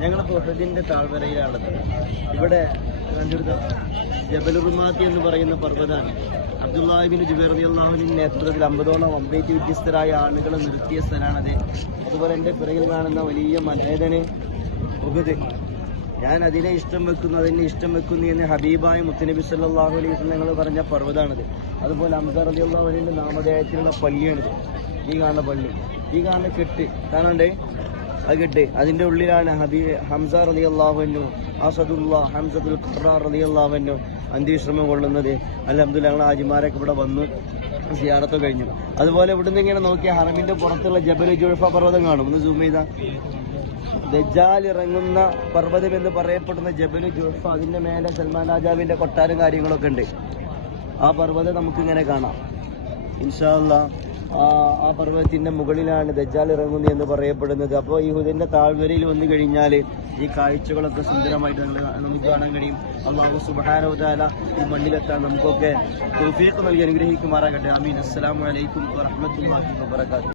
ഞങ്ങളിപ്പോൾ ഉഹദിന്റെ താഴ്വരയിലാണത്. ഇവിടെ കണ്ടെടുത്ത ജബലുറുമാത്തി എന്ന് പറയുന്ന പർവ്വതമാണ്. അബ്ദുല്ലാഹിബിൻ ജുബൈർ റളിയല്ലാഹുവിന്റെ നേതൃത്വത്തിൽ 50ഓളം അമ്പേറ്റ് വ്യത്യസ്തരായ ആളുകളെ നിർത്തിയ സ്ഥലമാണത്. അതുപോലെ എൻ്റെ പിറകിൽ കാണുന്ന വലിയ മലേതന് ഉഹദ്. ഞാൻ അതിനെ ഇഷ്ടം വെക്കുന്നു എന്ന് ഹബീബായ മുത്തനബി സല്ലല്ലാഹു അലൈഹി വസല്ലം ഞങ്ങൾ പറഞ്ഞ പർവ്വതമാണിത്. അതുപോലെ ഹംസ റളിയല്ലാഹു അൻഹുവിന്റെ നാമധേയത്തിലുള്ള പള്ളിയാണിത്. ഈ കാണുന്ന പള്ളി, ഈ കാണുന്ന കെട്ട് കാണണ്ടേ, ആ കെട്ട് അതിന്റെ ഉള്ളിലാണ് ഹംസ റളിയല്ലാഹു അൻഹു, അസദുല്ലാഹ് ഹംസത്തുൽ ഖറാർ റളിയല്ലാഹു അൻഹു അന്ത്യവിശ്രമം കൊള്ളുന്നത്. അൽഹംദുലില്ലാഹ് ഞങ്ങൾ ഹാജിമാരൊക്കെ ഇവിടെ വന്നു സിയാറത്ത് കഴിഞ്ഞു. അതുപോലെ ഇവിടുന്ന് ഇങ്ങനെ നോക്കിയ ഹറമിന്റെ പുറത്തുള്ള ജബൽ ജുഹഫ പർവ്വതം കാണും. ഒന്ന് സൂം ചെയ്താ ദജ്ജാൽ ഇറങ്ങുന്ന പർവ്വതം എന്ന് പറയപ്പെടുന്ന ജബൽ ജുഹഫ, അതിന്റെ മേലെ സൽമാൻ രാജാവിന്റെ കൊട്ടാരം കാര്യങ്ങളൊക്കെ ഉണ്ട്. ആ പർവ്വതം നമുക്കിങ്ങനെ കാണാം ഇൻഷാ അല്ലാഹ്. ആ പർവ്വതത്തിന്റെ മുകളിലാണ് ദജ്ജാൽ ഇറങ്ങുന്നത് എന്ന് പറയപ്പെടുന്നത്. അപ്പോൾ ഈ ഹുദൈന്റെ താഴ്വരയിൽ വന്നു കഴിഞ്ഞാൽ ഈ കാഴ്ചകളൊക്കെ സുന്ദരമായിട്ട് നമുക്ക് കാണാൻ കഴിയും. അല്ലാഹു സുബ്ഹാനഹു വ തആല ഈ മണ്ണിലെത്താൻ നമുക്കൊക്കെ തൗഫീഖ് നൽകി അനുഗ്രഹിക്കുമാറാകട്ടെ. ആമീൻ. അസ്സലാമു അലൈക്കും വറഹ്മത്തുള്ളാഹി വബറകാതുഹു.